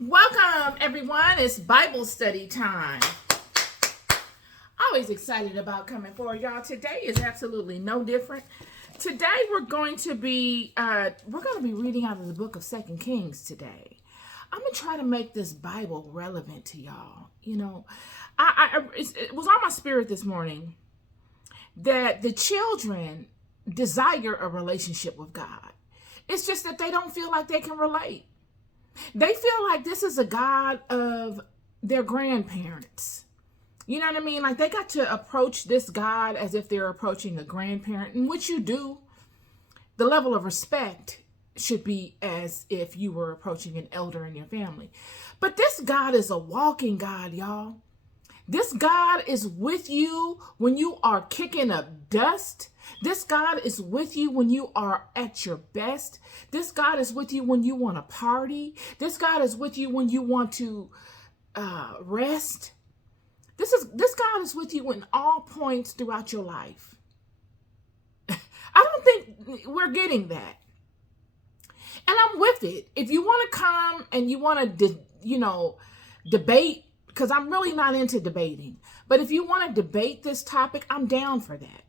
Welcome, everyone. It's Bible study time. Always excited about coming forward, y'all. Today is absolutely no different. Today we're going to be reading out of the book of Second Kings today. I'm gonna try to make this Bible relevant to y'all. It was on my spirit this morning that the children desire a relationship with God. It's just that they don't feel like they can relate. They feel like this is a God of their grandparents. You know what I mean? Like they got to approach this God as if they're approaching a grandparent, and which you do. The level of respect should be as if you were approaching an elder in your family. But this God is a walking God, y'all. This God is with you when you are kicking up dust. This God is with you when you are at your best. This God is with you when you want to party. This God is with you when you want to rest. This God is with you in all points throughout your life. I don't think we're getting that. And I'm with it. If you want to come and you want to, debate, because I'm really not into debating. But if you want to debate this topic, I'm down for that.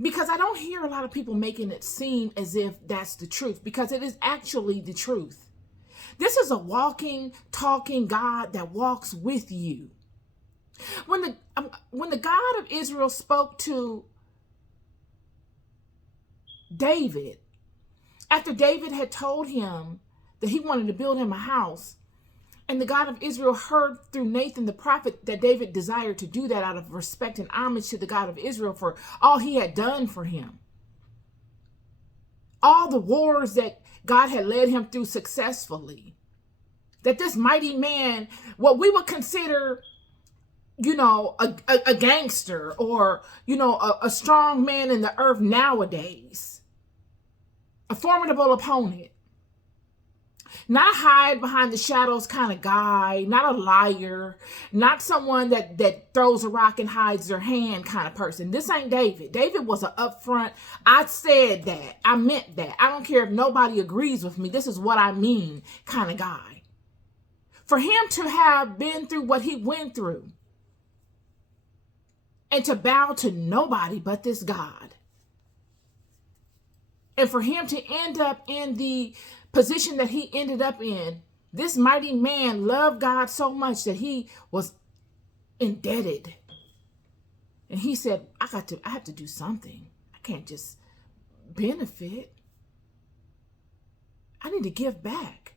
Because I don't hear a lot of people making it seem as if that's the truth, because it is actually the truth. This is a walking, talking God that walks with you. When the God of Israel spoke to David, after David had told him that he wanted to build him a house, and the God of Israel heard through Nathan the prophet that David desired to do that out of respect and homage to the God of Israel for all he had done for him. All the wars that God had led him through successfully. That this mighty man, what we would consider, a gangster or, a strong man in the earth nowadays. A formidable opponent. Not a hide behind the shadows kind of guy, not a liar, not someone that throws a rock and hides their hand kind of person. This ain't David. David was an upfront, I said that, I meant that. I don't care if nobody agrees with me. This is what I mean kind of guy. For him to have been through what he went through and to bow to nobody but this God. And for him to end up in the position that he ended up in, this mighty man loved God so much that he was indebted. And he said, I have to do something. I can't just benefit. I need to give back.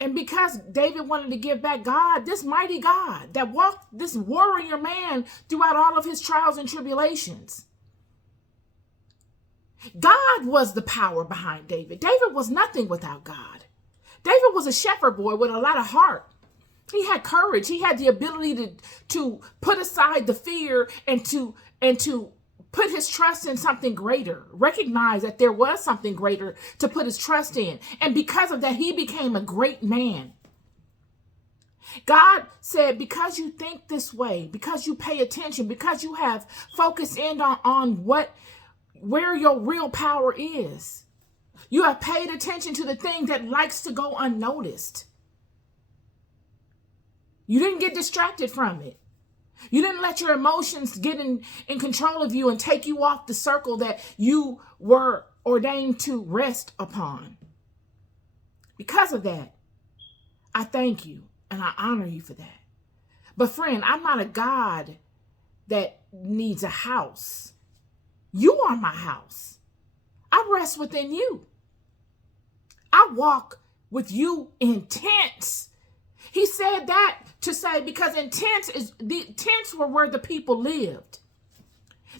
And because David wanted to give back, God, this mighty God that walked this warrior man throughout all of his trials and tribulations. God was the power behind David. David was nothing without God. David was a shepherd boy with a lot of heart. He had courage. He had the ability to put aside the fear and to put his trust in something greater. Recognize that there was something greater to put his trust in. And because of that, he became a great man. God said, because you think this way, because you pay attention, because you have focused in on where your real power is. You have paid attention to the thing that likes to go unnoticed. You didn't get distracted from it. You didn't let your emotions get in control of you and take you off the circle that you were ordained to rest upon. Because of that, I thank you and I honor you for that. But friend, I'm not a God that needs a house. You are my house. I rest within you. I walk with you in tents. He said that to say, because in tents were where the people lived.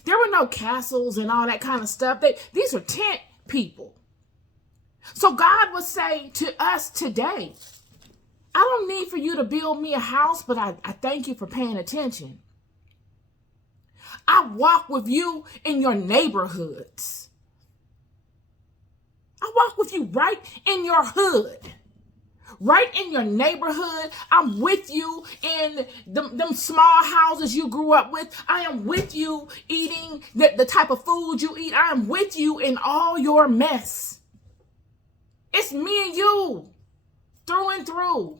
There were no castles and all that kind of stuff. These are tent people. So God would say to us today, I don't need for you to build me a house, but I thank you for paying attention. I walk with you in your neighborhoods. I walk with you right in your hood, right in your neighborhood. I'm with you in them small houses you grew up with. I am with you eating the type of food you eat. I am with you in all your mess. It's me and you through going through.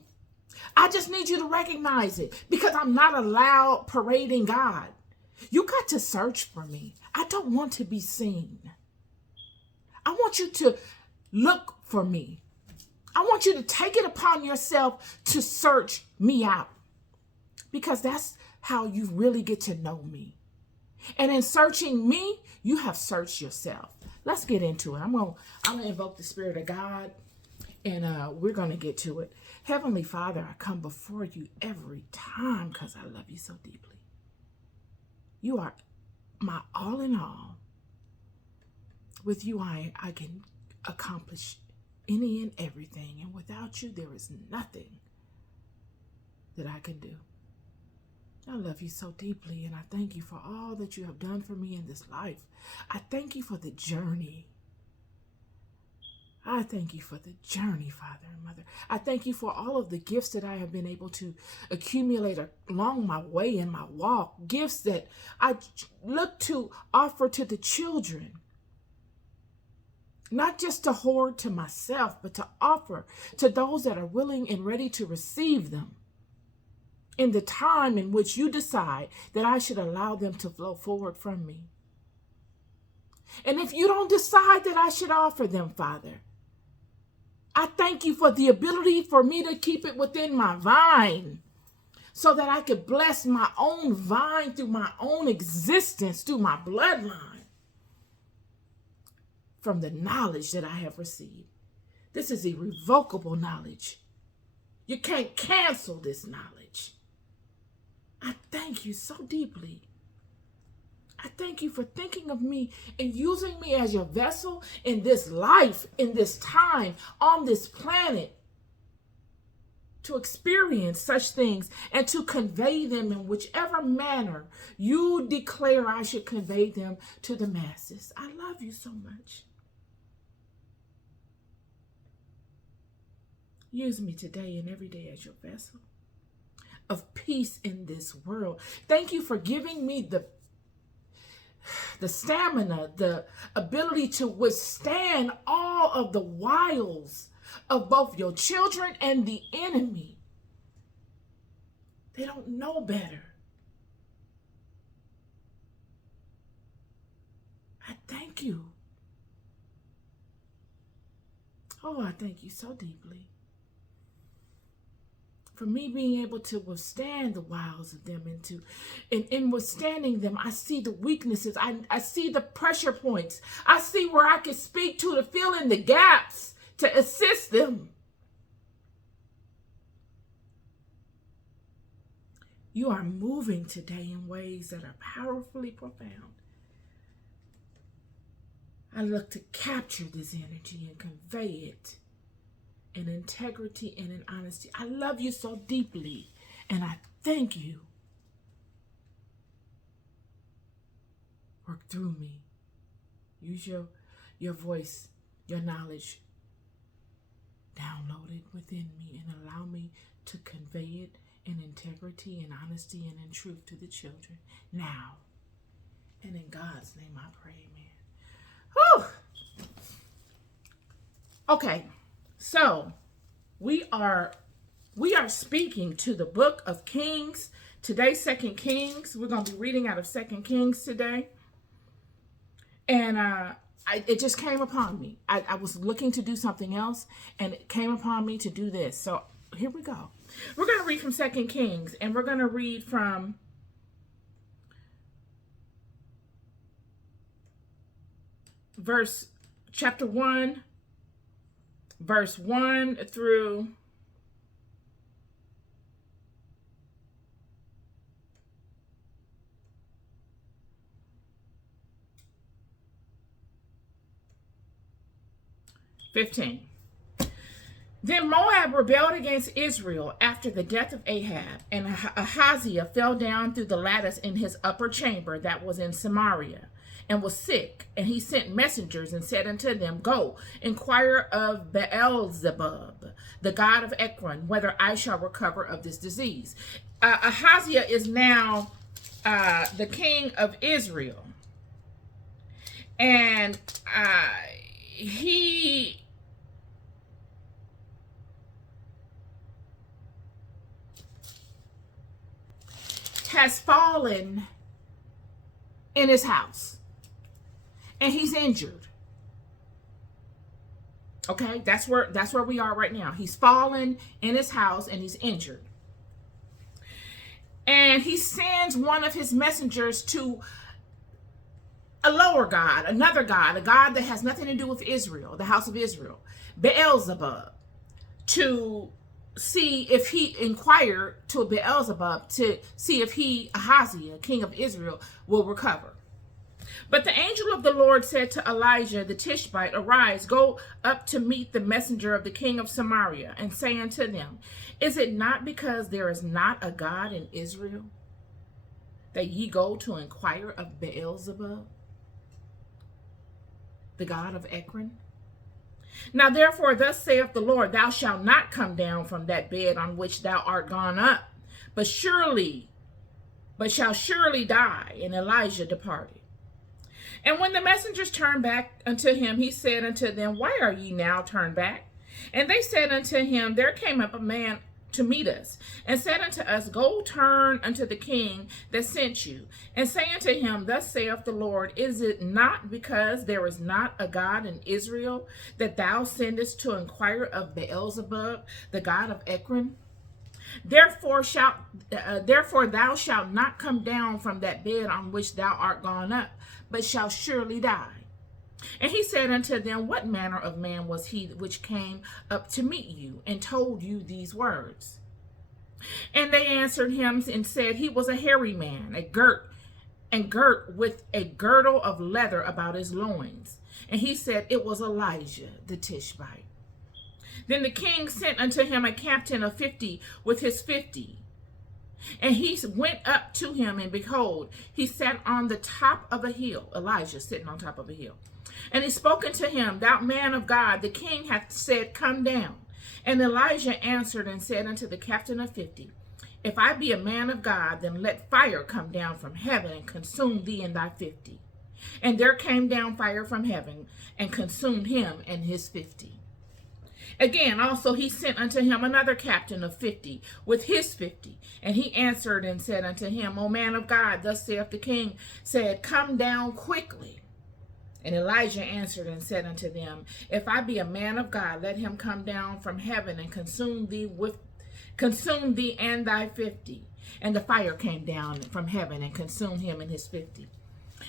I just need you to recognize it, because I'm not a loud parading God. You got to search for me. I don't want to be seen. I want you to look for me. I want you to take it upon yourself to search me out, because that's how you really get to know me. And in searching me, you have searched yourself. Let's get into it. I'm gonna invoke the Spirit of God, and we're gonna get to it. Heavenly Father, I come before you every time because I love you so deeply. You are my all in all. With you, I can accomplish any and everything, and without you, there is nothing that I can do. I love you so deeply, and I thank you for all that you have done for me in this life. I thank you for the journey. I thank you for the journey, Father and Mother. I thank you for all of the gifts that I have been able to accumulate along my way in my walk, gifts that I look to offer to the children, not just to hoard to myself, but to offer to those that are willing and ready to receive them in the time in which you decide that I should allow them to flow forward from me. And if you don't decide that I should offer them, Father, I thank you for the ability for me to keep it within my vine, so that I could bless my own vine through my own existence, through my bloodline, from the knowledge that I have received. This is irrevocable knowledge. You can't cancel this knowledge. I thank you so deeply. I thank you for thinking of me and using me as your vessel in this life, in this time, on this planet, to experience such things and to convey them in whichever manner you declare I should convey them to the masses. I love you so much. Use me today and every day as your vessel of peace in this world. Thank you for giving me the stamina, the ability to withstand all of the wiles of both your children and the enemy. They don't know better. I thank you. Oh, I thank you so deeply for me being able to withstand the wiles of them, and in withstanding them, I see the weaknesses. I see the pressure points. I see where I can speak to fill in the gaps, to assist them. You are moving today in ways that are powerfully profound. I look to capture this energy and convey it in integrity and in honesty. I love you so deeply, and I thank you. Work through me. Use your voice, your knowledge. Download it within me and allow me to convey it in integrity and honesty and in truth to the children now. And in God's name I pray, amen. Whew. Okay. So, we are speaking to the book of Kings. Today, 2 Kings. We're going to be reading out of 2 Kings today. And it just came upon me. I was looking to do something else, and it came upon me to do this. So, here we go. We're going to read from 2 Kings, and we're going to read from chapter 1, verse 1 through 15. Then Moab rebelled against Israel after the death of Ahab, and Ahaziah fell down through the lattice in his upper chamber that was in Samaria, and was sick. And he sent messengers and said unto them, Go, inquire of Beelzebub, the god of Ekron, whether I shall recover of this disease. Ahaziah is now the king of Israel. And he has fallen in his house and he's injured. Okay, that's where we are right now. He's fallen in his house and he's injured. And he sends one of his messengers to a lower god, another god, a god that has nothing to do with Israel, the house of Israel, Beelzebub, to see if he inquired to Beelzebub to see if he, Ahaziah, king of Israel, will recover. But the angel of the Lord said to Elijah the Tishbite, arise, go up to meet the messenger of the king of Samaria, and say unto them, is it not because there is not a God in Israel that ye go to inquire of Beelzebub, the god of Ekron? Now therefore thus saith the Lord, thou shalt not come down from that bed on which thou art gone up, but shall surely die. And Elijah departed. And when the messengers turned back unto him, he said unto them, why are ye now turned back? And they said unto him, there came up a man to meet us, and said unto us, go turn unto the king that sent you, and say unto him, thus saith the Lord, is it not because there is not a God in Israel that thou sendest to inquire of Beelzebub, the god of Ekron? Therefore thou shalt not come down from that bed on which thou art gone up, but shalt surely die. And he said unto them, what manner of man was he which came up to meet you and told you these words? And they answered him and said, he was a hairy man, girt with a girdle of leather about his loins. And he said, it was Elijah the Tishbite. Then the king sent unto him a captain of 50 with his 50. And he went up to him, and behold, he sat on the top of a hill. Elijah sitting on top of a hill. And he spoke unto him, thou man of God, the king hath said, come down. And Elijah answered and said unto the captain of 50, if I be a man of God, then let fire come down from heaven and consume thee and thy 50. And there came down fire from heaven and consumed him and his 50. Again, also he sent unto him another captain of 50 with his 50. And he answered and said unto him, O man of God, thus saith the king, said, come down quickly. And Elijah answered and said unto them, if I be a man of God, let him come down from heaven and consume thee and thy 50. And the fire came down from heaven and consumed him and his 50.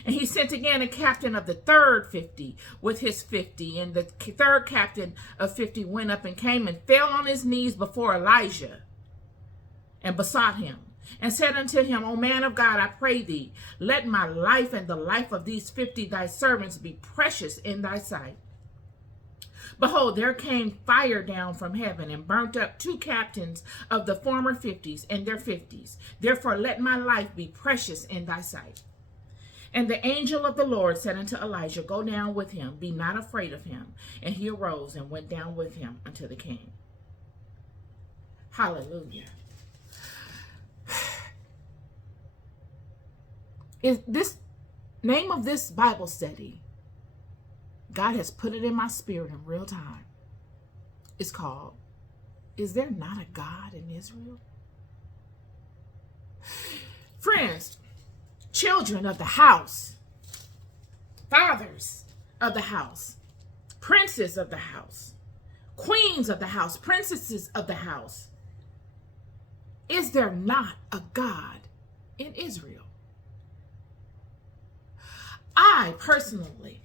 And he sent again a captain of the third 50 with his 50. And the third captain of 50 went up and came and fell on his knees before Elijah and besought him, and said unto him, O man of God, I pray thee, let my life and the life of these 50 thy servants be precious in thy sight. Behold, there came fire down from heaven and burnt up 2 captains of the former 50s and their 50s. Therefore let my life be precious in thy sight. And the angel of the Lord said unto Elijah, go down with him, be not afraid of him. And he arose and went down with him unto the king. Hallelujah. Is this name of this Bible study, God has put it in my spirit in real time. It's called, Is There Not a God in Israel? Friends, children of the house, fathers of the house, princes of the house, queens of the house, princesses of the house, is there not a God in Israel? I personally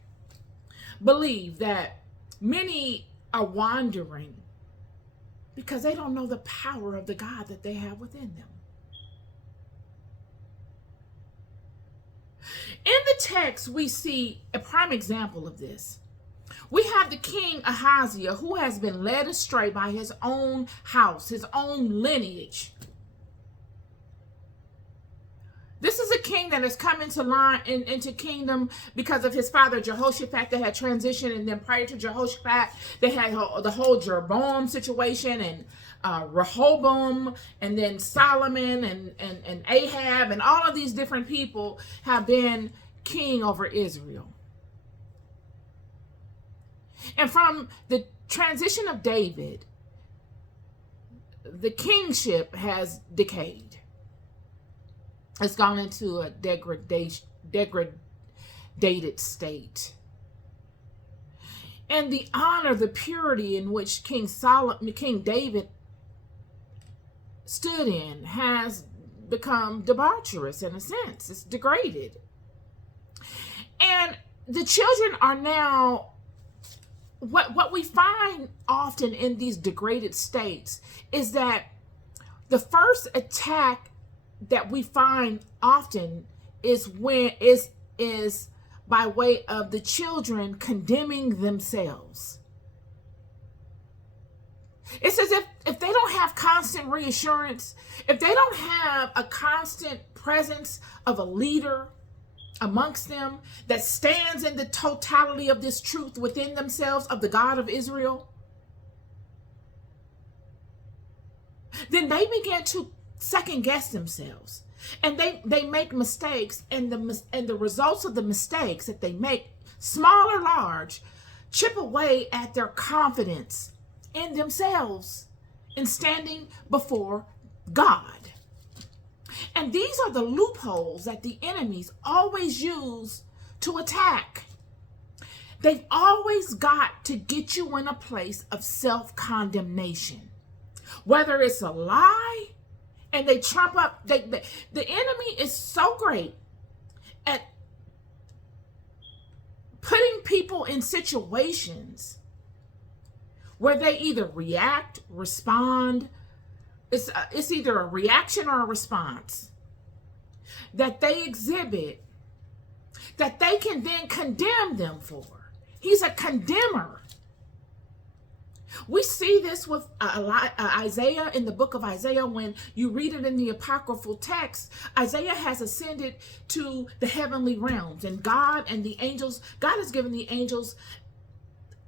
believe that many are wandering because they don't know the power of the God that they have within them. In the text, we see a prime example of this. We have the king Ahaziah, who has been led astray by his own house, his own lineage. This is a king that has come into kingdom because of his father Jehoshaphat that had transitioned, and then prior to Jehoshaphat, they had the whole Jeroboam situation and Rehoboam, and then Solomon and Ahab, and all of these different people have been king over Israel. And from the transition of David, the kingship has decayed. It's gone into a degraded state. And the honor, the purity in which King David stood in has become debaucherous in a sense. It's degraded. And the children are now, what we find often in these degraded states is that the first attack that we find often is by way of the children condemning themselves. It's as if they don't have constant reassurance, if they don't have a constant presence of a leader amongst them that stands in the totality of this truth within themselves of the God of Israel, then they begin to second guess themselves, and they make mistakes, and the results of the mistakes that they make, small or large, chip away at their confidence in themselves in standing before God. And these are the loopholes that the enemies always use to attack. They've always got to get you in a place of self-condemnation. Whether it's a lie, and they trump up, the enemy is so great at putting people in situations where they either react, respond, it's either a reaction or a response that they exhibit that they can then condemn them for. He's a condemner. We see this with Isaiah in the book of Isaiah. When you read it in the apocryphal text, Isaiah has ascended to the heavenly realms, and God and the angels, God has given the angels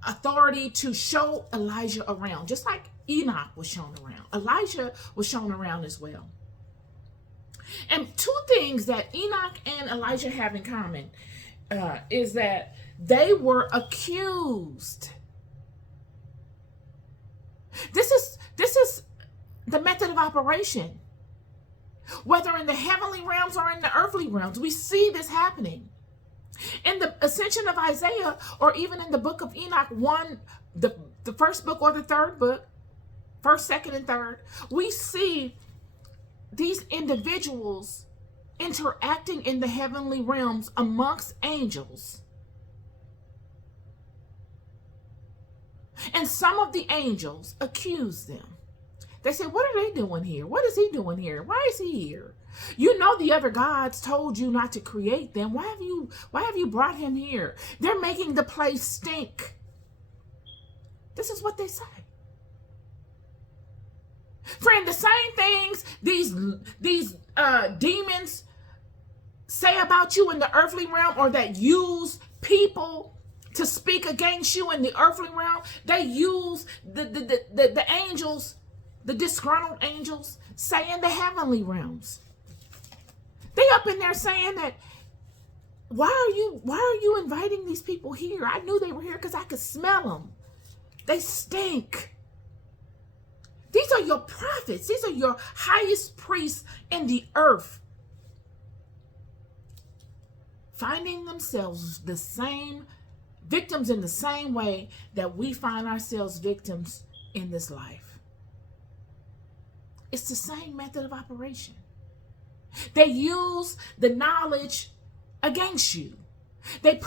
authority to show Elijah around, just like Enoch was shown around. Elijah was shown around as well. And two things that Enoch and Elijah have in common is that they were accused. This is the method of operation. Whether in the heavenly realms or in the earthly realms, we see this happening. In the ascension of Isaiah, or even in the book of Enoch, the first book or the third book, first, second, and third, we see these individuals interacting in the heavenly realms amongst angels. And some of the angels accuse them. They say, what are they doing here? What is he doing here? Why is he here? You know the other gods told you not to create them. Why have you brought him here? They're making the place stink. This is what they say. Friend, the same things these demons say about you in the earthly realm, or that use people to speak against you in the earthly realm, they use the angels, the disgruntled angels, say in the heavenly realms. They up in there saying that, why are you inviting these people here? I knew they were here because I could smell them. They stink. These are your prophets. These are your highest priests in the earth, finding themselves the same victims in the same way that we find ourselves victims in this life. It's the same method of operation. They use the knowledge against you. They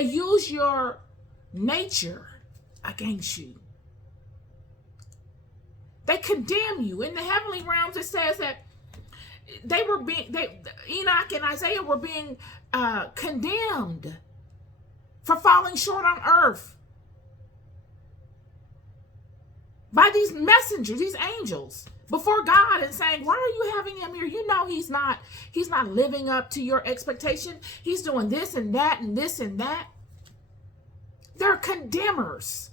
use your nature against you. They condemn you. In the heavenly realms, it says that Enoch and Isaiah were being condemned for falling short on earth by these messengers, these angels, before God, and saying, why are you having him here? You know he's not living up to your expectation. He's doing this and that and this and that. They're condemners.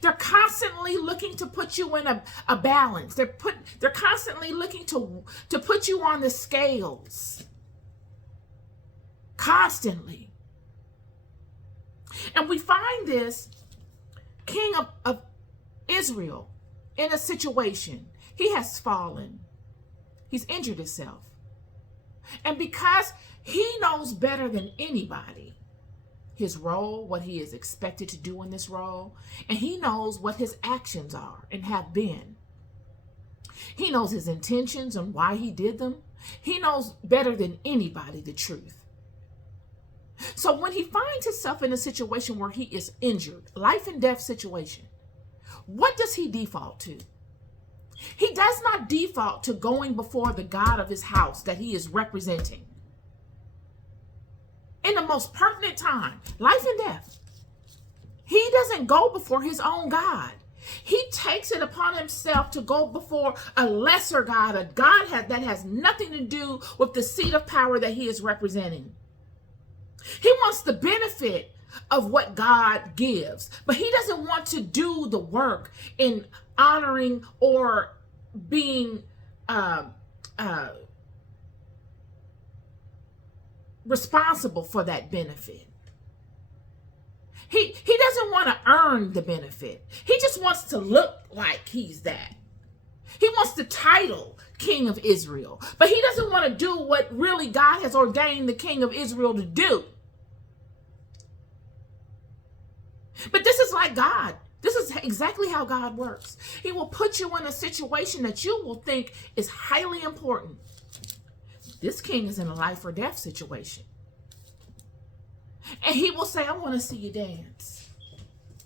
They're constantly looking to put you in a balance. They're constantly looking to put you on the scales. Constantly. And we find this king of Israel in a situation. He has fallen. He's injured himself. And because he knows better than anybody his role, what he is expected to do in this role, and he knows what his actions are and have been. He knows his intentions and why he did them. He knows better than anybody the truth. So when he finds himself in a situation where he is injured, life and death situation, what does he default to? He does not default to going before the God of his house that he is representing. In the most pertinent time, life and death, he doesn't go before his own God. He takes it upon himself to go before a lesser God, a God that has nothing to do with the seat of power that he is representing. He wants the benefit of what God gives, but he doesn't want to do the work in honoring or being responsible for that benefit. He doesn't want to earn the benefit. He just wants to look like he's that. He wants the title King of Israel, but he doesn't want to do what really God has ordained the King of Israel to do. But this is like God. This is exactly how God works. He will put you in a situation that you will think is highly important. This king is in a life or death situation. And he will say, I want to see you dance.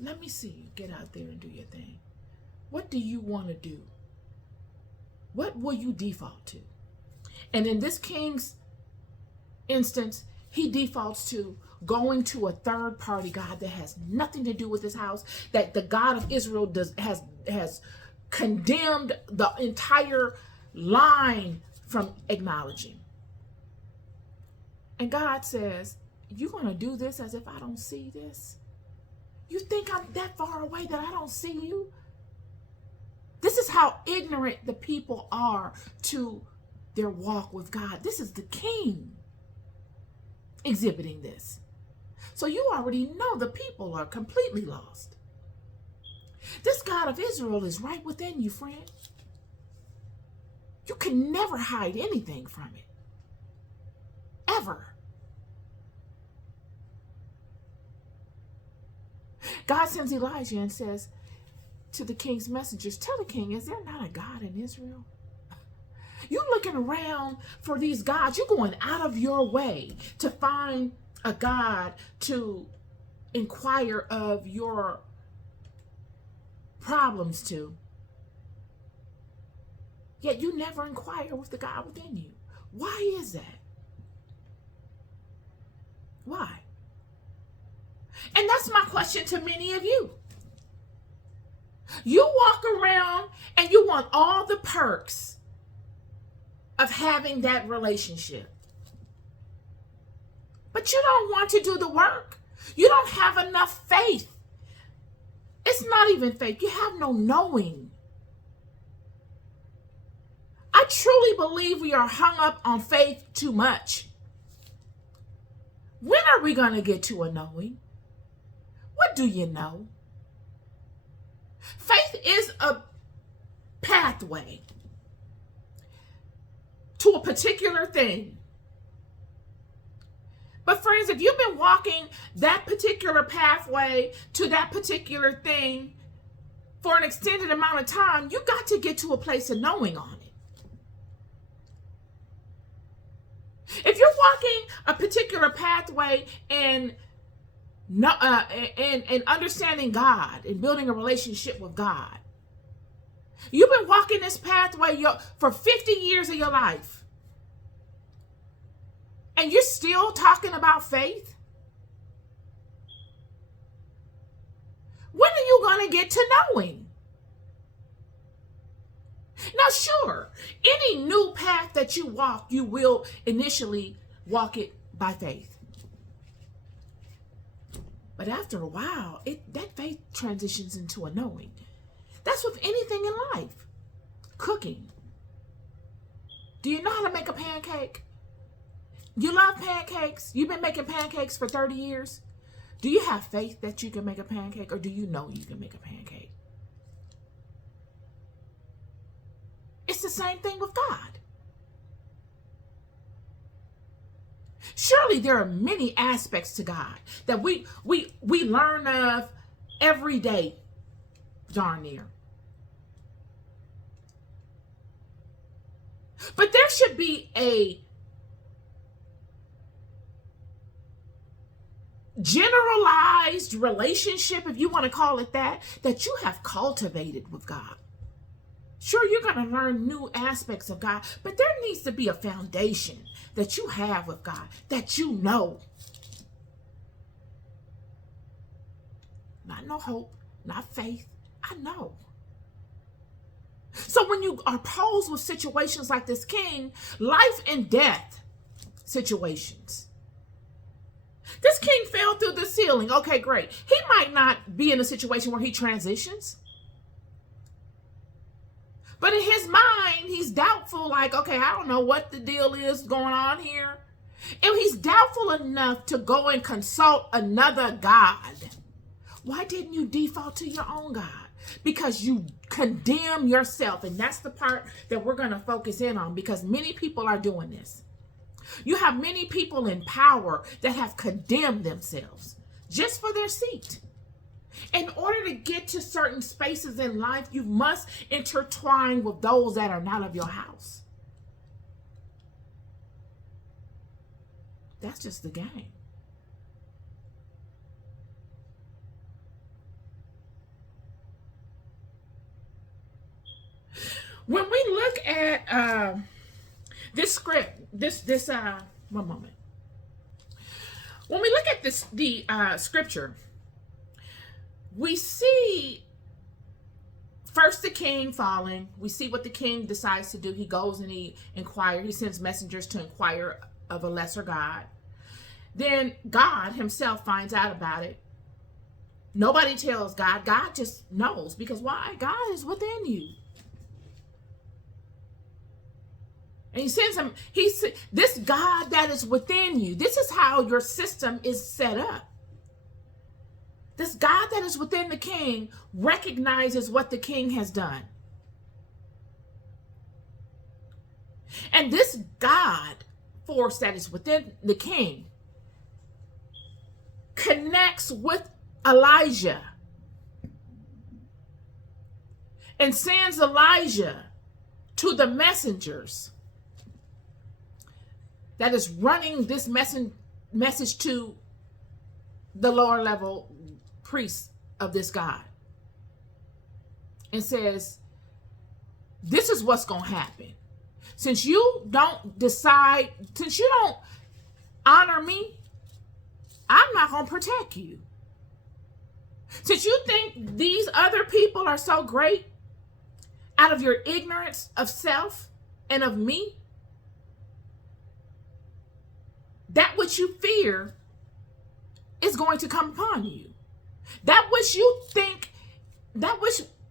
Let me see you get out there and do your thing. What do you want to do? What will you default to? And in this king's instance, he defaults to going to a third party God that has nothing to do with his house, that the God of Israel has condemned the entire line from acknowledging. And God says, you're going to do this as if I don't see this? You think I'm that far away that I don't see you? This is how ignorant the people are to their walk with God. This is the king exhibiting this. So you already know the people are completely lost. This God of Israel is right within you, friend. You can never hide anything from it. Ever. God sends Elijah and says to the king's messengers, tell the king, is there not a God in Israel? You're looking around for these gods. You're going out of your way to find a God to inquire of your problems to. Yet you never inquire with the God within you. Why is that? Why? And that's my question to many of you. You walk around and you want all the perks of having that relationship. But you don't want to do the work. You don't have enough faith. It's not even faith. You have no knowing. I truly believe we are hung up on faith too much. When are we going to get to a knowing? What do you know? Faith is a pathway to a particular thing. But friends, if you've been walking that particular pathway to that particular thing for an extended amount of time, you got to get to a place of knowing on it. If you're walking a particular pathway and understanding God and building a relationship with God, you've been walking this pathway for 50 years of your life, and you're still talking about faith? When are you going to get to knowing? Now, sure, any new path that you walk, you will initially walk it by faith. But after a while, that faith transitions into a knowing. That's with anything in life. Cooking. Do you know how to make a pancake? You love pancakes? You've been making pancakes for 30 years? Do you have faith that you can make a pancake, or do you know you can make a pancake? It's the same thing with God. really there are many aspects to God that we learn of every day, darn near. But there should be a generalized relationship, if you want to call it that you have cultivated with God. Sure, you're going to learn new aspects of God, but there needs to be a foundation that you have with God, that you know. Not no hope, not faith. I know. So when you are posed with situations like this king, life and death situations. This king fell through the ceiling. Okay, great. He might not be in a situation where he transitions. But in his mind, he's doubtful, like, okay, I don't know what the deal is going on here. And he's doubtful enough to go and consult another God. Why didn't you default to your own God? Because you condemn yourself. And that's the part that we're going to focus in on, because many people are doing this. You have many people in power that have condemned themselves just for their seat. In order to get to certain spaces in life, you must intertwine with those that are not of your house. That's just the game. When we look at this script, one moment. When we look at the scripture, we see first the king falling. We see what the king decides to do. He goes and he sends messengers to inquire of a lesser god. Then God himself finds out about it. Nobody tells God. God just knows, because why? God is within you. And he sends him, this God that is within you. This is how your system is set up. This God that is within the king recognizes what the king has done. And this God force that is within the king connects with Elijah and sends Elijah to the messengers that is running this message to the lower level priests of this God, and says, this is what's going to happen. Since you don't honor me, I'm not going to protect you. Since you think these other people are so great, out of your ignorance of self and of me, that which you fear is going to come upon you. That which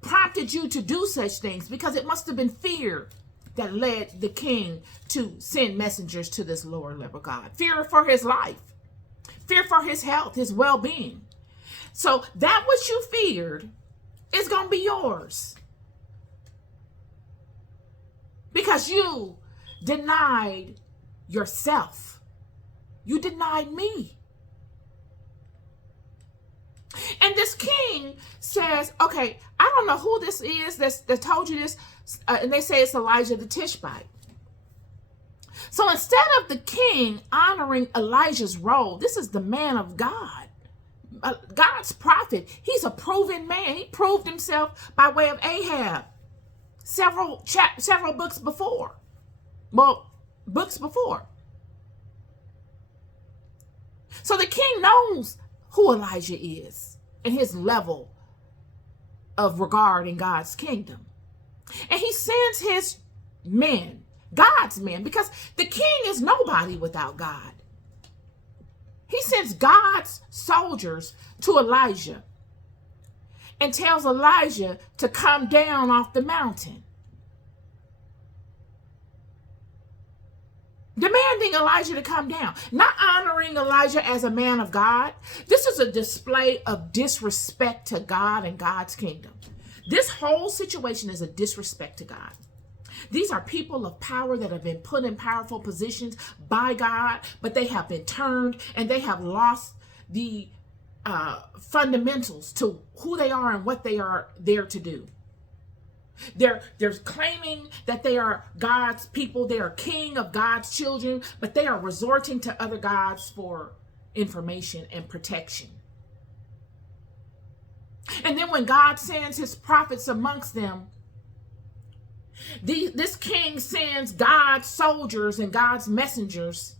prompted you to do such things, because it must have been fear that led the king to send messengers to this lower level God. Fear for his life, fear for his health, his well-being. So that which you feared is going to be yours, because you denied yourself. You denied me. And this king says, okay, I don't know who this is that told you this. And they say it's Elijah the Tishbite. So instead of the king honoring Elijah's role, this is the man of God, God's prophet. He's a proven man. He proved himself by way of Ahab several books before. So the king knows who Elijah is and his level of regard in God's kingdom. And he sends his men, God's men, because the king is nobody without God. He sends God's soldiers to Elijah and tells Elijah to come down off the mountain, demanding Elijah to come down, not honoring Elijah as a man of God. This is a display of disrespect to God and God's kingdom. This whole situation is a disrespect to God. These are people of power that have been put in powerful positions by God, but they have been turned and they have lost the fundamentals to who they are and what they are there to do. They're claiming that they are God's people, they are king of God's children, but they are resorting to other gods for information and protection. And then when God sends his prophets amongst them, this king sends God's soldiers and God's messengers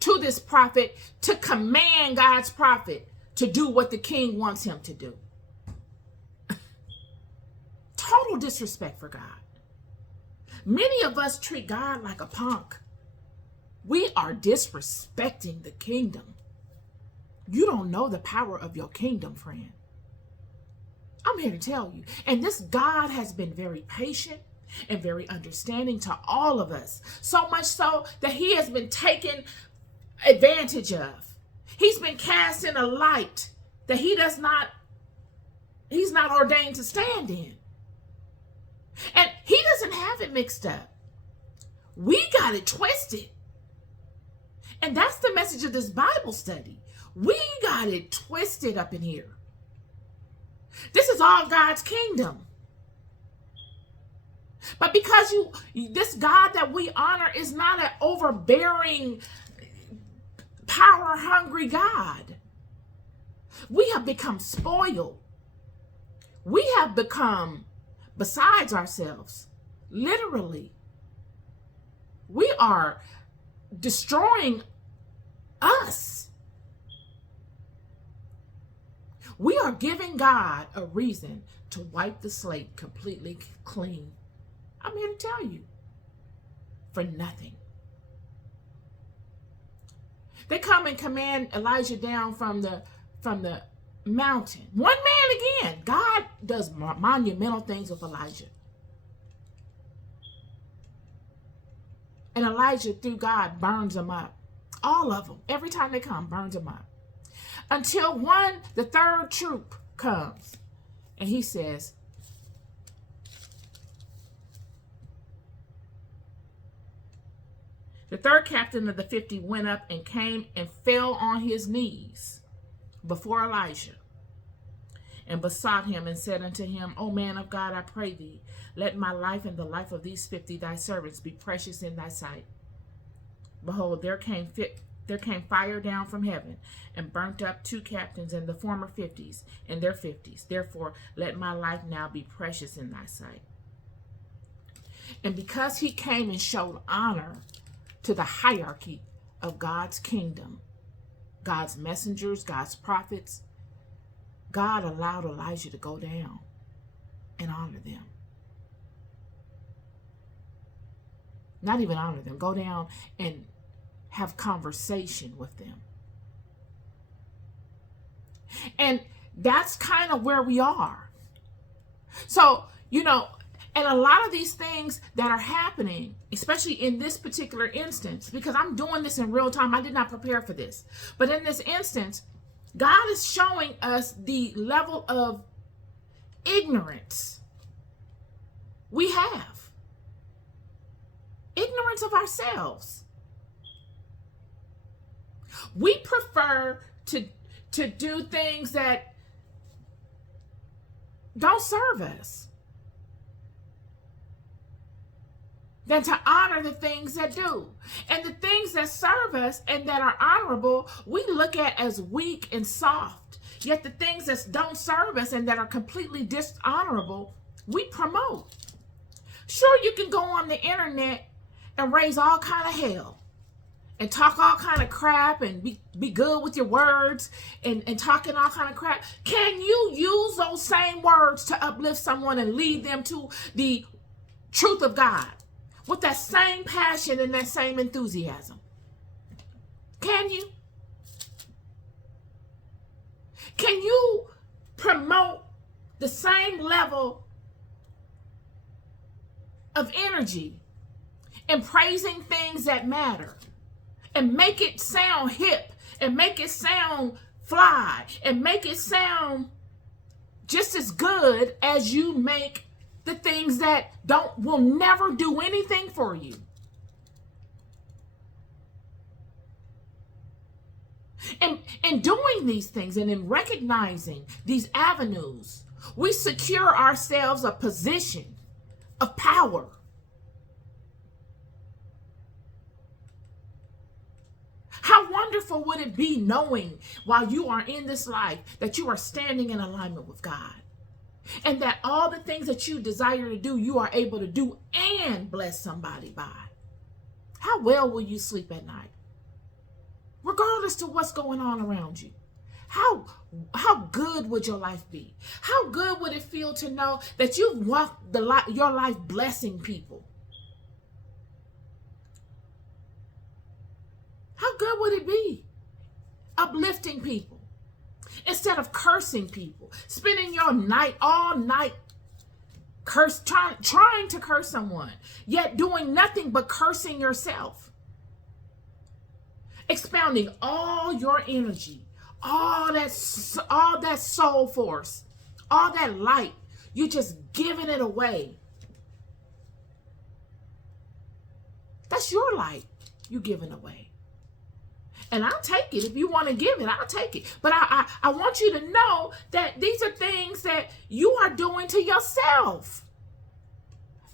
to this prophet to command God's prophet to do what the king wants him to do. Total disrespect for God. Many of us treat God like a punk. We are disrespecting the kingdom. You don't know the power of your kingdom, friend. I'm here to tell you. And this God has been very patient and very understanding to all of us. So much so that he has been taken advantage of. He's been cast in a light that he's not ordained to stand in. And he doesn't have it mixed up. We got it twisted. And that's the message of this Bible study. We got it twisted up in here. This is all God's kingdom. But because this God that we honor is not an overbearing, power-hungry God. We have become spoiled. We have become besides ourselves. Literally. We are destroying us. We are giving God a reason to wipe the slate completely clean. I'm here to tell you. For nothing. They come and command Elijah down from the mountain. One man again. God does monumental things with Elijah. And Elijah, through God, burns them up. All of them. Every time they come, burns them up. Until the third troop comes. And he says, the third captain of the 50 went up and came and fell on his knees before Elijah and besought him and said unto him, O man of God, I pray thee, let my life and the life of these 50 thy servants be precious in thy sight. Behold, there came fire down from heaven and burnt up 2 captains and the former 50s and their 50s. Therefore, let my life now be precious in thy sight. And because he came and showed honor to the hierarchy of God's kingdom, God's messengers, God's prophets, God allowed Elijah to go down and honor them. Not even honor them, go down and have conversation with them. And that's kind of where we are. So, and a lot of these things that are happening, especially in this particular instance, because I'm doing this in real time, I did not prepare for this. But in this instance, God is showing us the level of ignorance we have. Ignorance of ourselves. We prefer to do things that don't serve us than to honor the things that do. And the things that serve us and that are honorable, we look at as weak and soft. Yet the things that don't serve us and that are completely dishonorable, we promote. Sure, you can go on the internet and raise all kind of hell and talk all kind of crap and be good with your words and talking all kind of crap. Can you use those same words to uplift someone and lead them to the truth of God with that same passion and that same enthusiasm? Can you? Can you promote the same level of energy in praising things that matter and make it sound hip and make it sound fly and make it sound just as good as you make the things that will never do anything for you. And in doing these things and in recognizing these avenues, we secure ourselves a position of power. How wonderful would it be knowing while you are in this life that you are standing in alignment with God, and that all the things that you desire to do, you are able to do and bless somebody by? How well will you sleep at night? Regardless to what's going on around you. How good would your life be? How good would it feel to know that you've walked your life blessing people? How good would it be? Uplifting people instead of cursing people, spending your night all night trying to curse someone, yet doing nothing but cursing yourself. Expounding all your energy, all that soul force, all that light, you're just giving it away. That's your light you're giving away. And I'll take it. If you want to give it, I'll take it. But I want you to know that these are things that you are doing to yourself.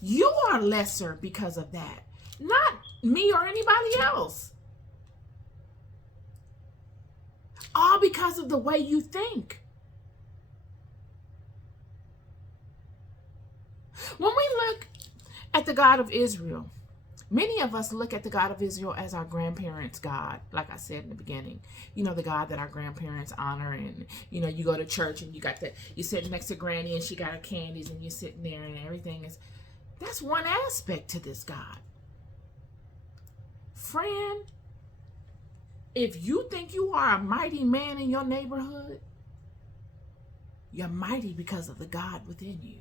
You are lesser because of that, not me or anybody else. All because of the way you think. When we look at the God of Israel, many of us look at the God of Israel as our grandparents' God, like I said in the beginning. You know, the God that our grandparents honor. And, you know, you go to church and you're sitting next to Granny and she got her candies and you're sitting there and everything is. That's one aspect to this God. Friend, if you think you are a mighty man in your neighborhood, you're mighty because of the God within you.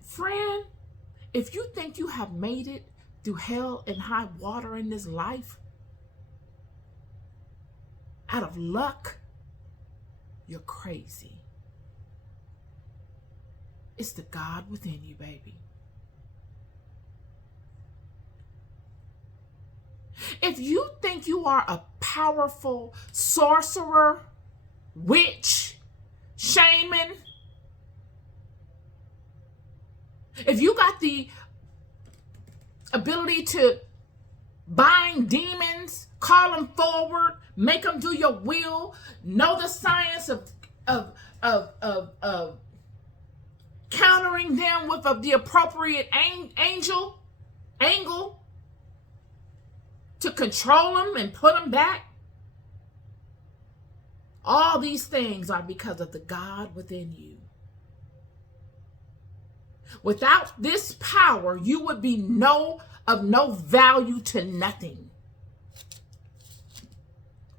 Friend, if you think you have made it through hell and high water in this life out of luck, you're crazy. It's the God within you, baby. If you think you are a powerful sorcerer, witch, shaman, if you got the ability to bind demons, call them forward, make them do your will, know the science of countering them with the appropriate angle to control them and put them back, all these things are because of the God within you. Without this power, you would be of no value to nothing.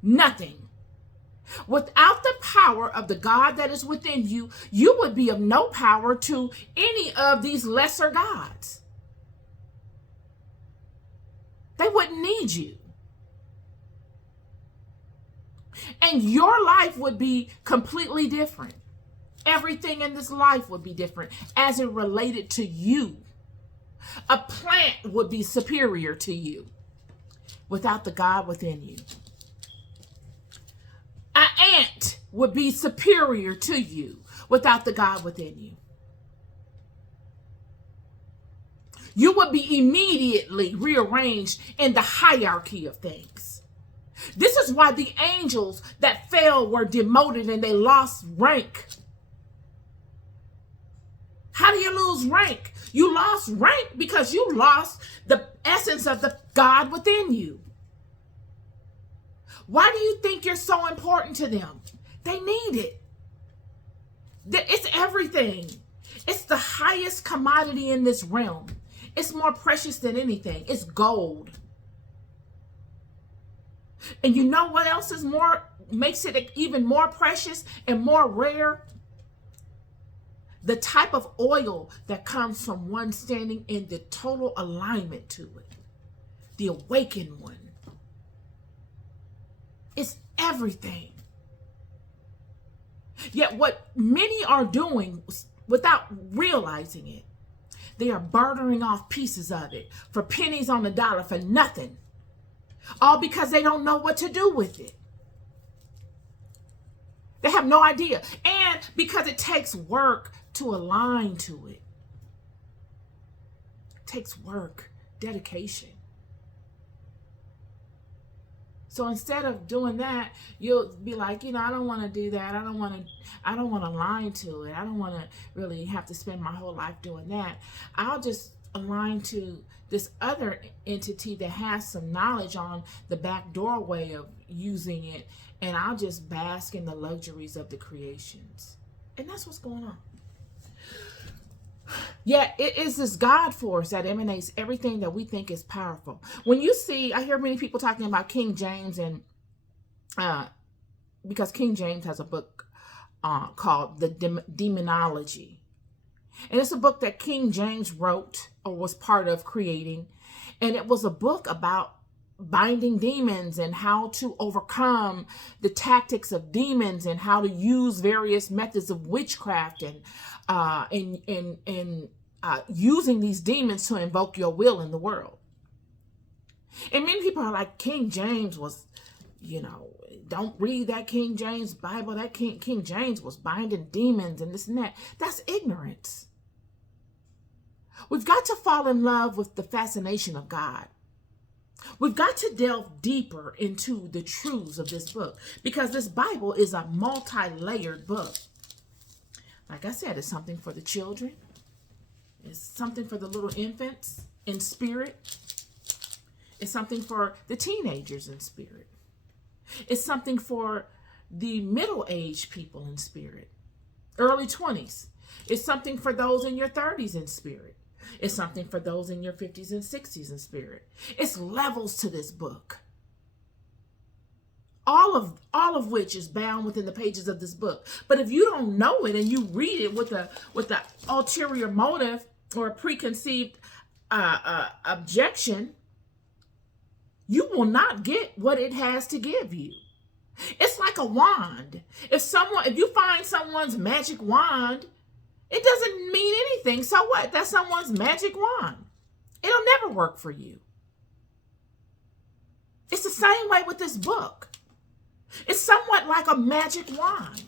Nothing. Without the power of the God that is within you, you would be of no power to any of these lesser gods. They wouldn't need you. And your life would be completely different. Everything in this life would be different as it related to you. A plant would be superior to you without the God within you. An ant would be superior to you without the God within you. You would be immediately rearranged in the hierarchy of things. This is why the angels that fell were demoted and they lost rank. How do you lose rank? You lost rank because you lost the essence of the God within you. Why do you think you're so important to them? They need it. It's everything. It's the highest commodity in this realm. It's more precious than anything. It's gold. And you know what else makes it even more precious and more rare? The type of oil that comes from one standing in the total alignment to it. The awakened one. It's everything. Yet what many are doing without realizing it. They are bartering off pieces of it for pennies on the dollar for nothing, all because they don't know what to do with it. They have no idea. And because it takes work to align to it. It takes work, dedication. So instead of doing that, you'll be like, I don't want to do that. I don't want to align to it. I don't want to really have to spend my whole life doing that. I'll just align to this other entity that has some knowledge on the back doorway of using it, and I'll just bask in the luxuries of the creations. And that's what's going on. Yet it is this God force that emanates everything that we think is powerful. When you see, I hear many people talking about King James, and because King James has a book called The Demonology. And it's a book that King James wrote or was part of creating. And it was a book about binding demons and how to overcome the tactics of demons and how to use various methods of witchcraft and using these demons to invoke your will in the world. And many people are like, King James was, don't read that King James Bible. That King James was binding demons and this and that. That's ignorance. We've got to fall in love with the fascination of God. We've got to delve deeper into the truths of this book, because this Bible is a multi-layered book. Like I said, it's something for the children. It's something for the little infants in spirit. It's something for the teenagers in spirit. It's something for the middle-aged people in spirit, early 20s. It's something for those in your 30s in spirit. It's something for those in your 50s and 60s in spirit. It's levels to this book. All of which is bound within the pages of this book. But if you don't know it and you read it with a ulterior motive or a preconceived objection, you will not get what it has to give you. It's like a wand. If you find someone's magic wand, it doesn't mean anything. So what? That's someone's magic wand. It'll never work for you. It's the same way with this book. It's somewhat like a magic wand.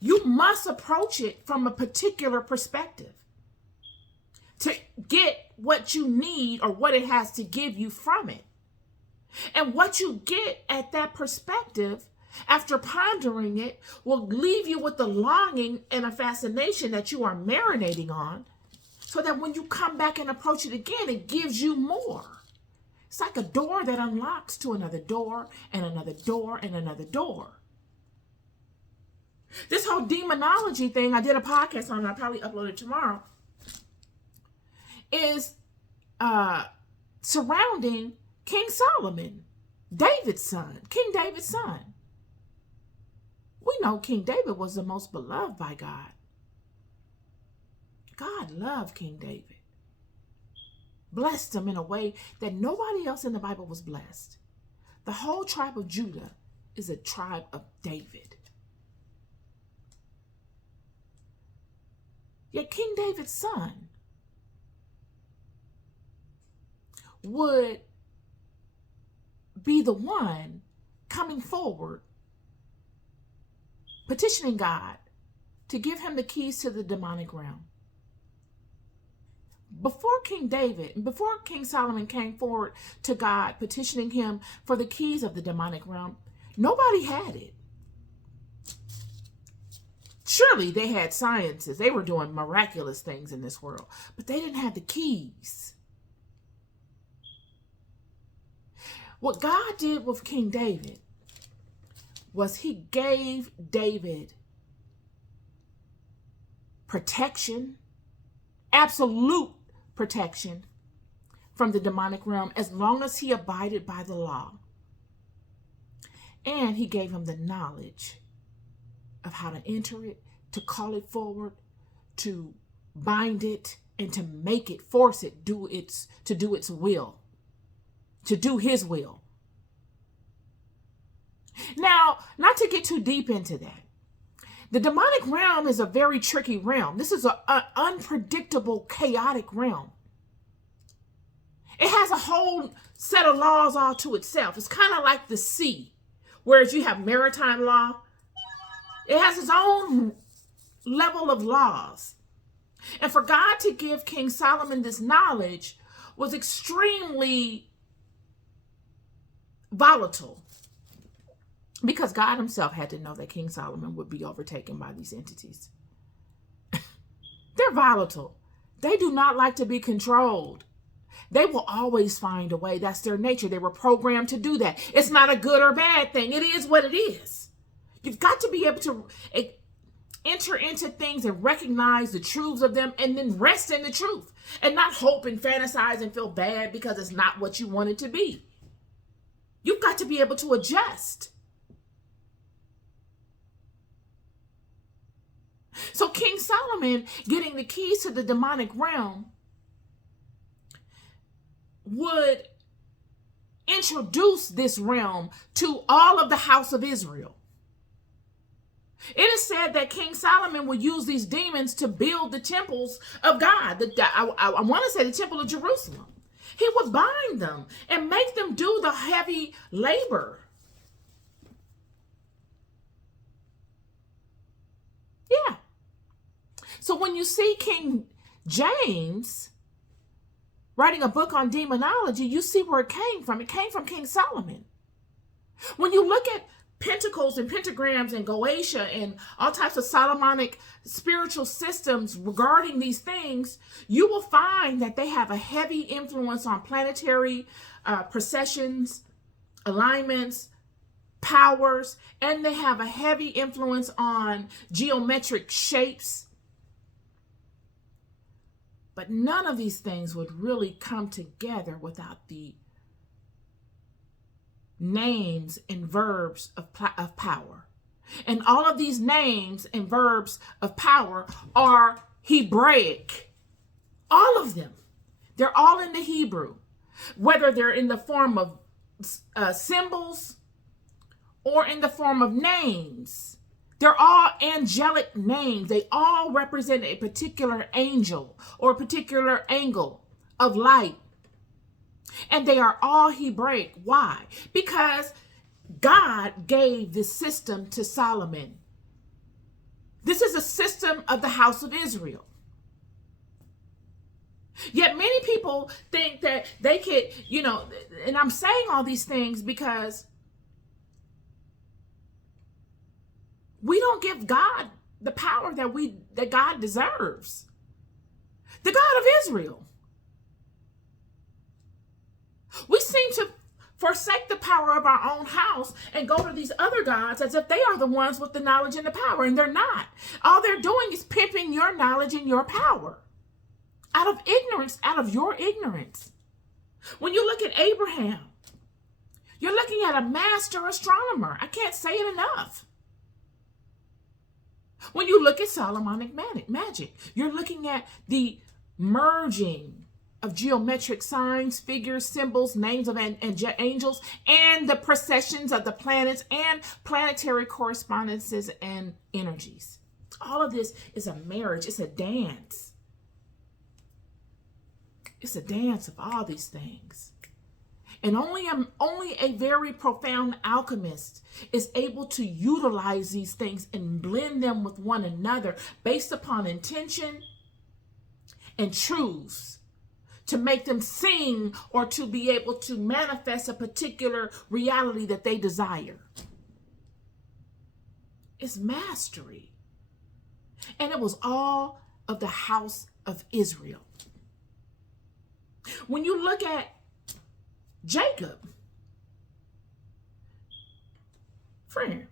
You must approach it from a particular perspective to get what you need or what it has to give you from it. And what you get at that perspective, after pondering it, will leave you with the longing and a fascination that you are marinating on, so that when you come back and approach it again, it gives you more. It's like a door that unlocks to another door and another door and another door. This whole demonology thing, I did a podcast on it, I'll probably upload it tomorrow, is surrounding King Solomon, David's son, King David's son. We know King David was the most beloved by God. God loved King David. Blessed him in a way that nobody else in the Bible was blessed. The whole tribe of Judah is a tribe of David. Yet King David's son would be the one coming forward, petitioning God to give him the keys to the demonic realm. Before King Solomon came forward to God, petitioning him for the keys of the demonic realm, nobody had it. Surely they had sciences. They were doing miraculous things in this world, but they didn't have the keys. What God did with King David was he gave David protection, absolute protection from the demonic realm as long as he abided by the law. And he gave him the knowledge of how to enter it, to call it forward, to bind it, and to make it, force it, to do its will, to do his will. Now, not to get too deep into that, The demonic realm is a very tricky realm. This is an unpredictable, chaotic realm. It has a whole set of laws all to itself. It's kind of like the sea, whereas you have maritime law. It has its own level of laws. And for God to give King Solomon this knowledge was extremely volatile, because God himself had to know that King Solomon would be overtaken by these entities. They're volatile. They do not like to be controlled. They will always find a way. That's their nature. They were programmed to do that. It's not a good or bad thing. It is what it is. You've got to be able to enter into things and recognize the truths of them, and then rest in the truth and not hope and fantasize and feel bad because it's not what you want it to be. You've got to be able to adjust. So King Solomon, getting the keys to the demonic realm, would introduce this realm to all of the house of Israel. It is said that King Solomon would use these demons to build the temples of God. I want to say the temple of Jerusalem. He would bind them and make them do the heavy labor. Yeah. So when you see King James writing a book on demonology, you see where it came from. It came from King Solomon. When you look at pentacles and pentagrams and Goetia and all types of Solomonic spiritual systems regarding these things, you will find that they have a heavy influence on planetary processions, alignments, powers, and they have a heavy influence on geometric shapes. But none of these things would really come together without the names and verbs of power. And all of these names and verbs of power are Hebraic. All of them. They're all in the Hebrew. Whether they're in the form of symbols or in the form of names. They're all angelic names. They all represent a particular angel or a particular angle of light. And they are all Hebraic. Why? Because God gave this system to Solomon. This is a system of the house of Israel. Yet many people think that they could, and I'm saying all these things because we don't give God the power that God deserves. The God of Israel. We seem to forsake the power of our own house and go to these other gods as if they are the ones with the knowledge and the power, and they're not. All they're doing is pimping your knowledge and your power out of ignorance, out of your ignorance. When you look at Abraham, you're looking at a master astronomer. I can't say it enough. When you look at Solomonic magic, you're looking at the merging of geometric signs, figures, symbols, names of angels, and the processions of the planets and planetary correspondences and energies. All of this is a marriage. It's a dance. It's a dance of all these things. And only a very profound alchemist is able to utilize these things and blend them with one another based upon intention and truths, to make them sing or to be able to manifest a particular reality that they desire. It's mastery. And it was all of the house of Israel. When you look at Jacob, friend,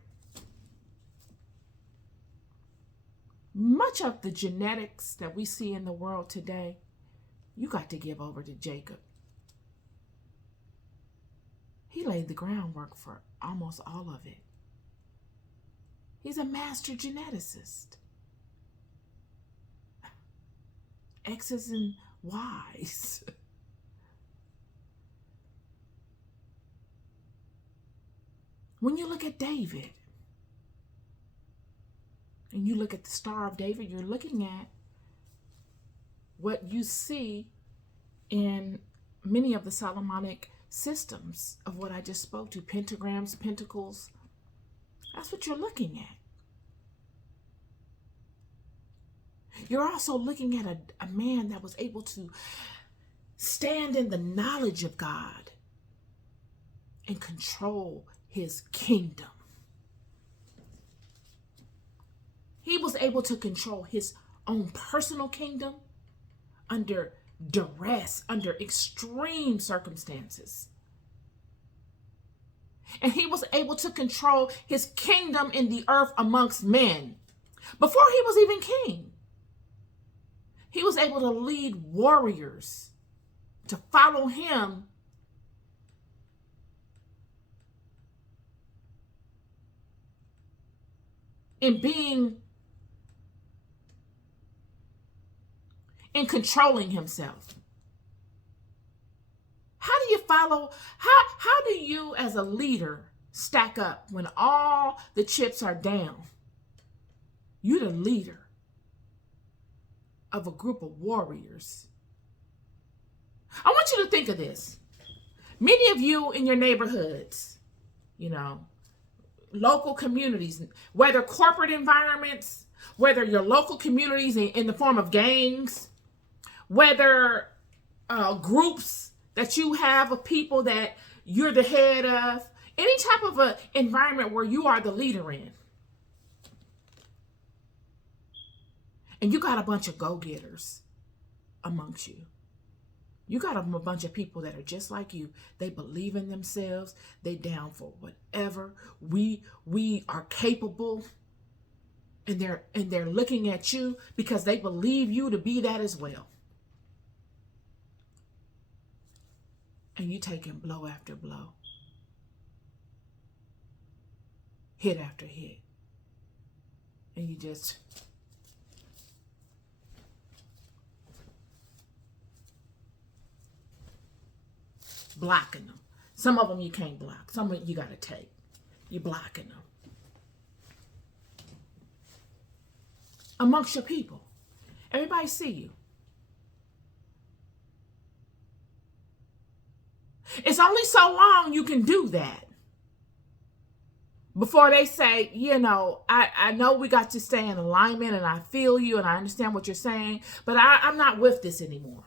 much of the genetics that we see in the world today, you got to give over to Jacob. He laid the groundwork for almost all of it. He's a master geneticist. X's and Y's. When you look at David, and you look at the Star of David, you're looking at what you see in many of the Solomonic systems of what I just spoke to, pentagrams, pentacles. That's what you're looking at. You're also looking at a man that was able to stand in the knowledge of God and control his kingdom. He was able to control his own personal kingdom under duress, under extreme circumstances. And he was able to control his kingdom in the earth amongst men before he was even king. He was able to lead warriors to follow him in controlling himself. How do you follow? How do you as a leader stack up when all the chips are down? You're the leader of a group of warriors. I want you to think of this. Many of you in your neighborhoods, local communities, whether corporate environments, whether your local communities in the form of gangs, whether groups that you have of people that you're the head of, any type of an environment where you are the leader in. And you got a bunch of go-getters amongst you. You got a bunch of people that are just like you. They believe in themselves. They down for whatever. We are capable. And they're looking at you because they believe you to be that as well. And you taking blow after blow. Hit after hit. And you just blocking them. Some of them you can't block. Some of them you got to take. You're blocking them. Amongst your people. Everybody see you. It's only so long you can do that before they say, I know we got to stay in alignment and I feel you and I understand what you're saying, but I'm not with this anymore.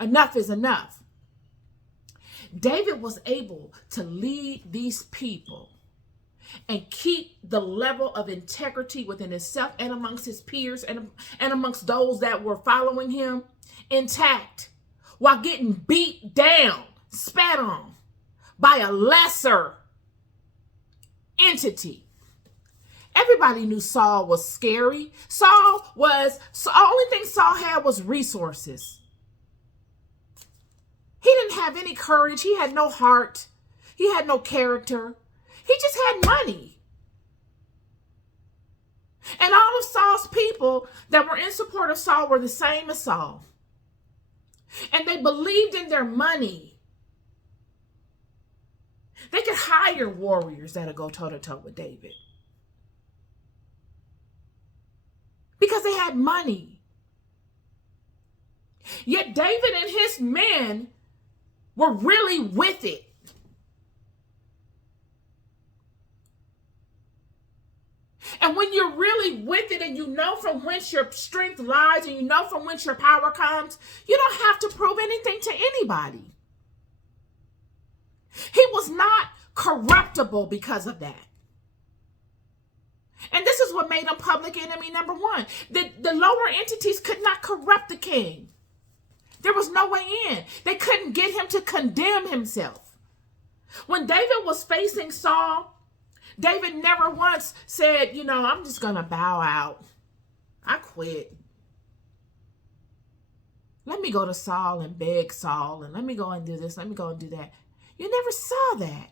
Enough is enough. David was able to lead these people and keep the level of integrity within himself and amongst his peers and amongst those that were following him intact while getting beat down, spat on by a lesser entity. Everybody knew Saul was scary. The only thing Saul had was resources. He didn't have any courage. He had no heart. He had no character. He just had money. And all of Saul's people that were in support of Saul were the same as Saul. And they believed in their money. They could hire warriors that'll go toe-to-toe with David. Because they had money. Yet David and his men were really with it. And when you're really with it and you know from whence your strength lies and you know from whence your power comes, you don't have to prove anything to anybody. He was not corruptible because of that. And this is what made him public enemy number one. The lower entities could not corrupt the king. There was no way in. They couldn't get him to condemn himself. When David was facing Saul, David never once said, I'm just going to bow out. I quit. Let me go to Saul and beg Saul, and let me go and do this. Let me go and do that. You never saw that.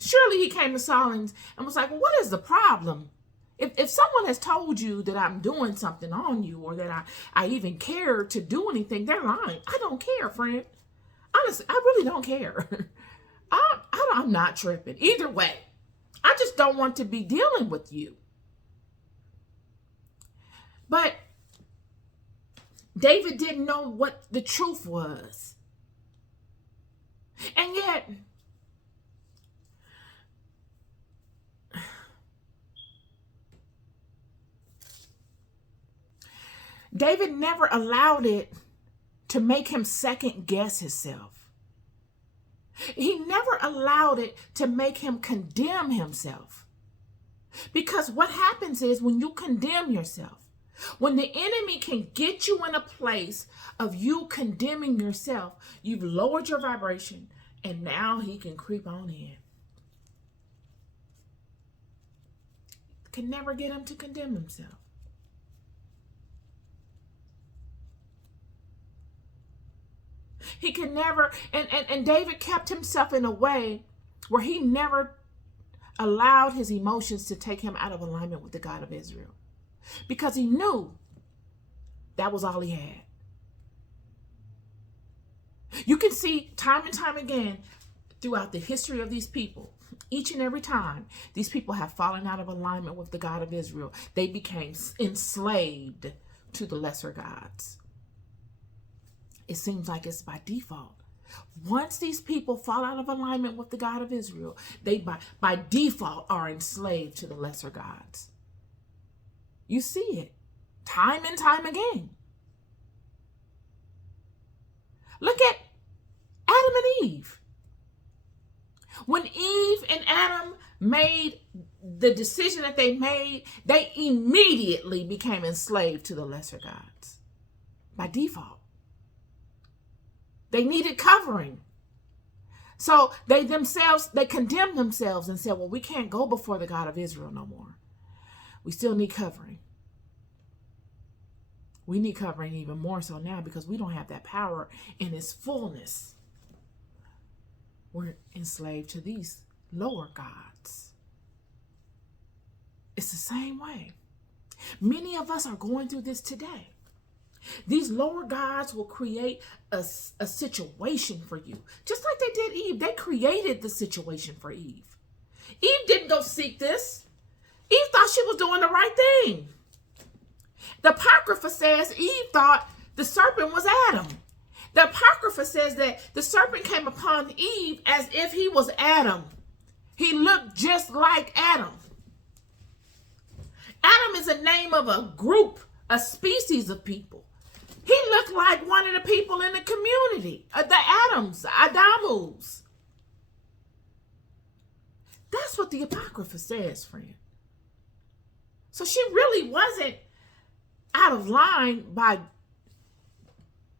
Surely he came to Saul and was like, well, what is the problem? If someone has told you that I'm doing something on you or that I even care to do anything, they're lying. I don't care, friend. Honestly, I really don't care. I'm not tripping. Either way, I just don't want to be dealing with you. But David didn't know what the truth was. And yet, David never allowed it to make him second guess himself. He never allowed it to make him condemn himself. Because what happens is when you condemn yourself, when the enemy can get you in a place of you condemning yourself, you've lowered your vibration and now he can creep on in. Can never get him to condemn himself. He can never, and David kept himself in a way where he never allowed his emotions to take him out of alignment with the God of Israel. Because he knew that was all he had. You can see time and time again throughout the history of these people, each and every time these people have fallen out of alignment with the God of Israel, they became enslaved to the lesser gods. It seems like it's by default. Once these people fall out of alignment with the God of Israel, they by default are enslaved to the lesser gods. You see it time and time again. Look at Adam and Eve. When Eve and Adam made the decision that they made, they immediately became enslaved to the lesser gods by default. They needed covering. So they condemned themselves and said, well, we can't go before the God of Israel no more. We still need covering. We need covering even more so now because we don't have that power in its fullness. We're enslaved to these lower gods. It's the same way. Many of us are going through this today. These lower gods will create a situation for you. Just like they did Eve. They created the situation for Eve. Eve didn't go seek this. Eve thought she was doing the right thing. The Apocrypha says Eve thought the serpent was Adam. The Apocrypha says that the serpent came upon Eve as if he was Adam. He looked just like Adam. Adam is a name of a group, a species of people. He looked like one of the people in the community, the Adams, Adamus. That's what the Apocrypha says, friend. So she really wasn't out of line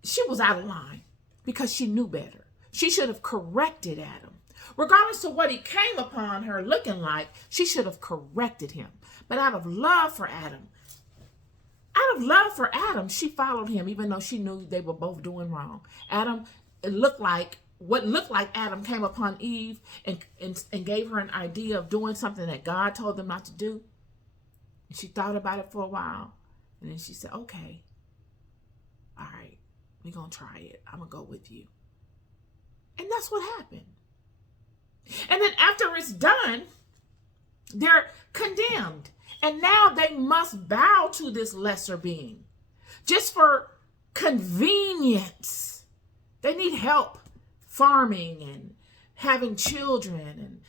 she was out of line because she knew better. She should have corrected Adam. Regardless of what he came upon her looking like, she should have corrected him. But out of love for Adam, she followed him even though she knew they were both doing wrong. What looked like Adam came upon Eve and gave her an idea of doing something that God told them not to do. And she thought about it for a while. And then she said, okay, all right, we're going to try it. I'm going to go with you. And that's what happened. And then after it's done, they're condemned. And now they must bow to this lesser being. Just for convenience. They need help farming and having children and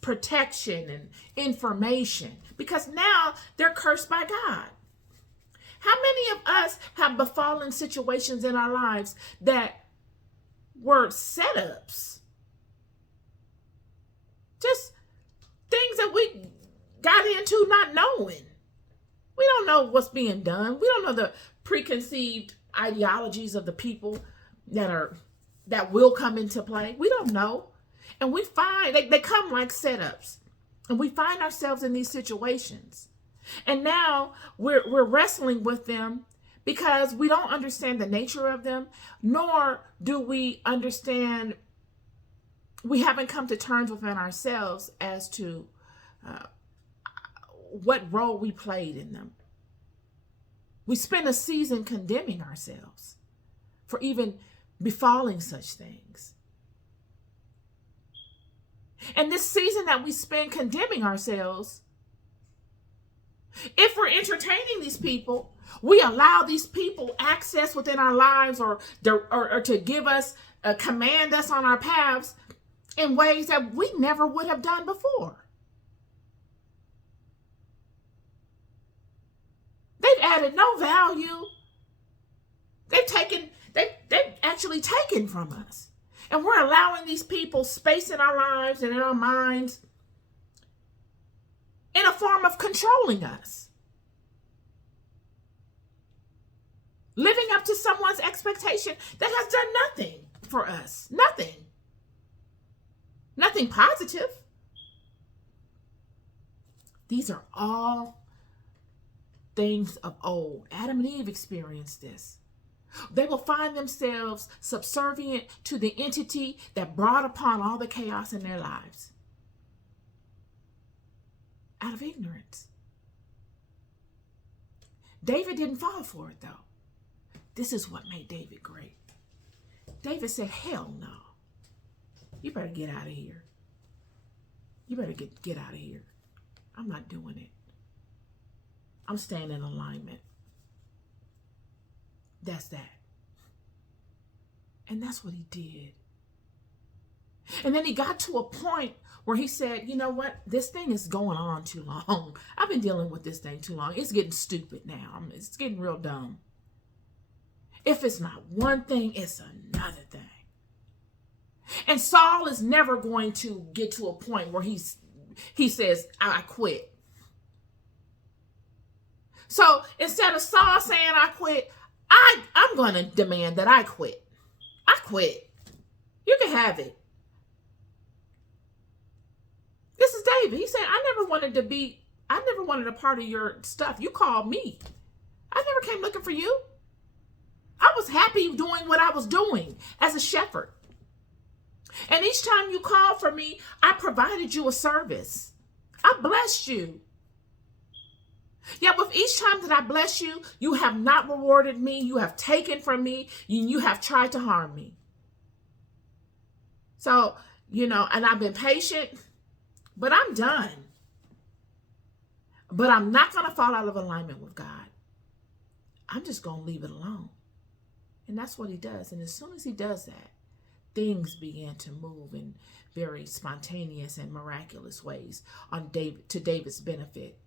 protection and information. Because now they're cursed by God. How many of us have befallen situations in our lives that were setups? Just things that we got into not knowing. We don't know what's being done. We don't know the preconceived ideologies of the people that will come into play. We don't know. And we find they come like setups. And we find ourselves in these situations. And now we're wrestling with them because we don't understand the nature of them, nor do we understand, we haven't come to terms within ourselves as to what role we played in them. We spend a season condemning ourselves for even befalling such things. And this season that we spend condemning ourselves, if we're entertaining these people, we allow these people access within our lives or to give us, command us on our paths in ways that we never would have done before. They've added no value. They've actually taken from us. And we're allowing these people space in our lives and in our minds in a form of controlling us. Living up to someone's expectation that has done nothing for us. Nothing. Nothing positive. These are all things of old. Adam and Eve experienced this. They will find themselves subservient to the entity that brought upon all the chaos in their lives out of ignorance. David didn't fall for it, though. This is what made David great. David said, hell no. You better get out of here. You better get out of here. I'm not doing it. I'm staying in alignment. That's that. And that's what he did. And then he got to a point where he said, you know what? This thing is going on too long. I've been dealing with this thing too long. It's getting stupid now. It's getting real dumb. If it's not one thing, it's another thing. And Saul is never going to get to a point where he says, I quit. So instead of Saul saying, I quit, I'm going to demand that I quit. I quit. You can have it. This is David. He said, I never wanted a part of your stuff. You called me. I never came looking for you. I was happy doing what I was doing as a shepherd. And each time you called for me, I provided you a service. I blessed you. Yet with each time that I bless you, you have not rewarded me. You have taken from me. You have tried to harm me. So, and I've been patient, but I'm done. But I'm not going to fall out of alignment with God. I'm just going to leave it alone. And that's what he does. And as soon as he does that, things began to move in very spontaneous and miraculous ways to David's benefit.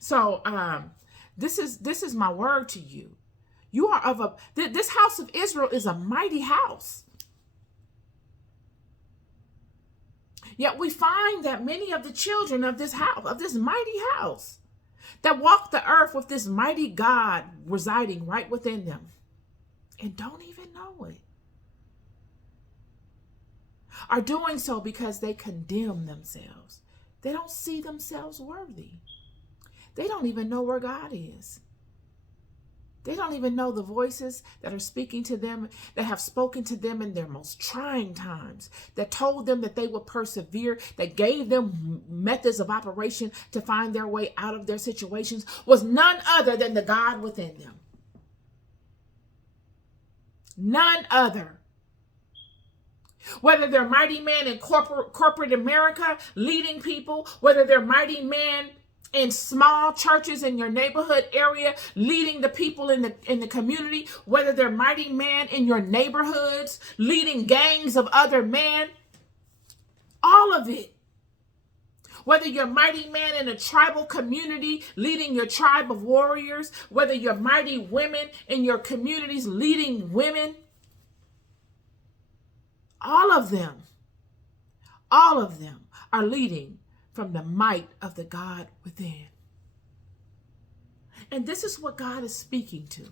So this is my word to you. You are this house of Israel is a mighty house. Yet we find that many of the children of this house, of this mighty house, that walk the earth with this mighty God residing right within them and don't even know it, are doing so because they condemn themselves. They don't see themselves worthy. They don't even know where God is. They don't even know the voices that are speaking to them, that have spoken to them in their most trying times, that told them that they would persevere, that gave them methods of operation to find their way out of their situations, was none other than the God within them. None other. Whether they're mighty men in corporate America leading people, whether they're mighty men in small churches in your neighborhood area, leading the people in the community, whether they're mighty men in your neighborhoods, leading gangs of other men, all of it. Whether you're mighty man in a tribal community, leading your tribe of warriors, whether you're mighty women in your communities, leading women, all of them are leading from the might of the God within. And this is what God is speaking to.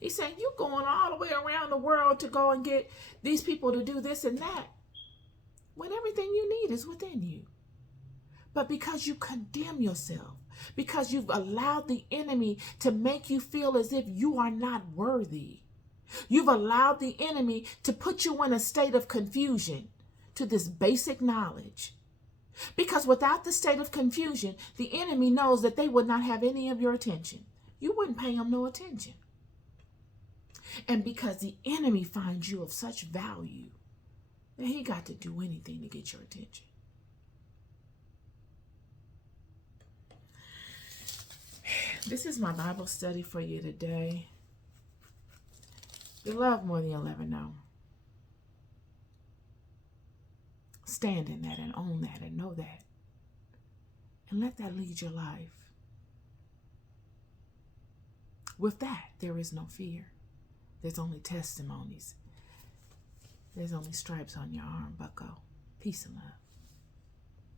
He's saying, you're going all the way around the world to go and get these people to do this and that, when everything you need is within you. But because you condemn yourself, because you've allowed the enemy to make you feel as if you are not worthy, you've allowed the enemy to put you in a state of confusion to this basic knowledge Because without the state of confusion, the enemy knows that they would not have any of your attention. You wouldn't pay them no attention. And because the enemy finds you of such value, that he got to do anything to get your attention. This is my Bible study for you today. You love more than you'll ever know. Stand in that and own that and know that. And let that lead your life. With that, there is no fear. There's only testimonies. There's only stripes on your arm, bucko. Peace and love.